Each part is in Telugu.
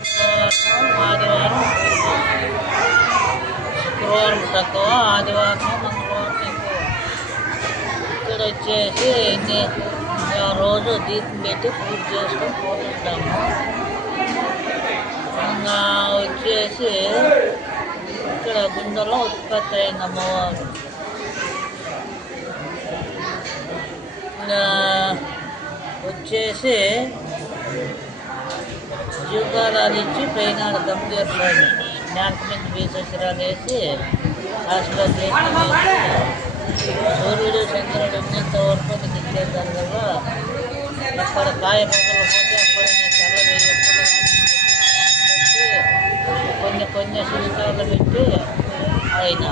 ఆదివారం శుక్రవారం తక్కువ, ఆదివారం మంగళవారం ఎక్కువ. ఇక్కడ వచ్చేసి రోజు దీపం పెట్టి పూజ చేసుకొని పోతుంటాము. ఇంకా వచ్చేసి ఇక్కడ గుండెలో ఉత్పత్తి అయిన అమ్మవారు. ఇంకా వచ్చేసి జీవకాలాలు ఇచ్చి పైన గంభీరమైన జ్ఞాపక మీద బీసరాలు వేసి ఆశీర్వాదం వేసి సూర్యుడు చంద్రుడు ఉన్నంత వరకు నిలిచేదాని వల్ల అక్కడ కాయ మొదలు పోతే అక్కడ చల్ల వేయకుండా కొన్ని శిష్టాలు పెట్టి ఆయన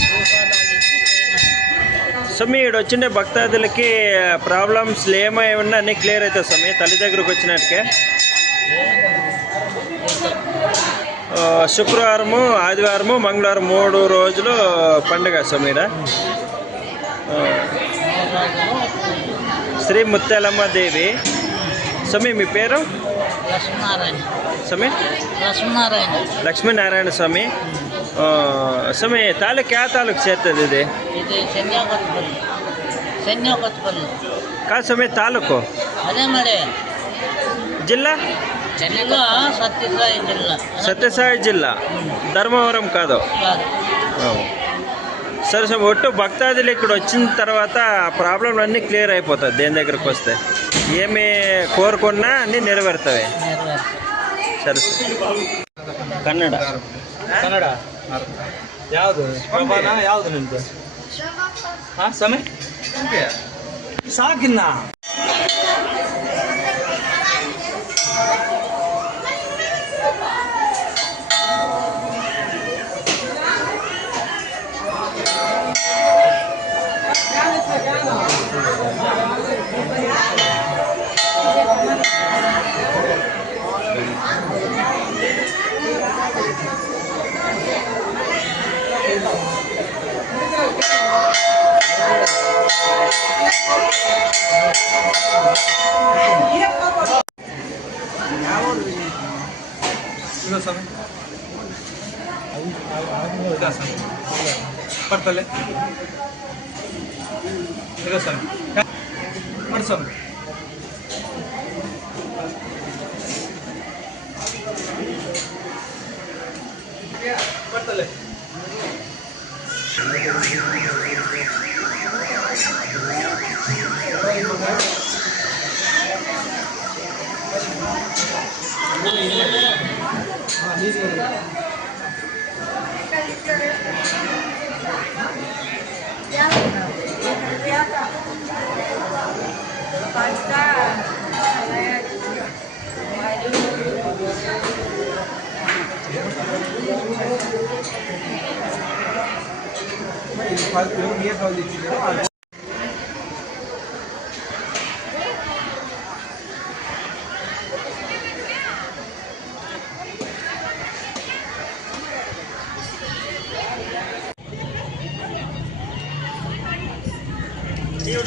జీవకాలాలు ఇచ్చి స్వామి ఇక్కడ వచ్చిండే భక్తాదులకి ప్రాబ్లమ్స్ ఏమైనా అన్నీ క్లియర్ అవుతాయి స్వామి తల్లి దగ్గరకు వచ్చినట్టుకే. శుక్రవారము, ఆదివారము, మంగళవారం 3 రోజులు పండుగ స్వామి. శ్రీ ముత్యాలమ్మ దేవి. స్వామి మీ పేరు? స్వామి లక్ష్మీనారాయణ స్వామి. స్వామి ತಾಲೂಕು ಯಾವ ತಾಲೂಕು ಸೇರ್ತದೆ ಇದು? కాదు స్వామి తాలూకు అదే మరి. జిల్లా సత్యసాయి జిల్లా, ధర్మవరం కాదు. సరే స్వామి, ఒట్టు భక్తాదులు ఇక్కడ వచ్చిన తర్వాత ప్రాబ్లంలు అన్నీ క్లియర్ అయిపోతుంది. దేని దగ్గరకు వస్తే ఏమి కోరుకున్నా అన్నీ నెరవేరుతాయి. సరే కన్నడ ಕನ್ನಡ ಯಾವುದು ಪ್ರಭಾನ ಯಾವುದು ನಿಂತು ಹಾಂ ಸಮಯ ಸಾಕಿನ್ನ పడతలే పడతలే ನೀವು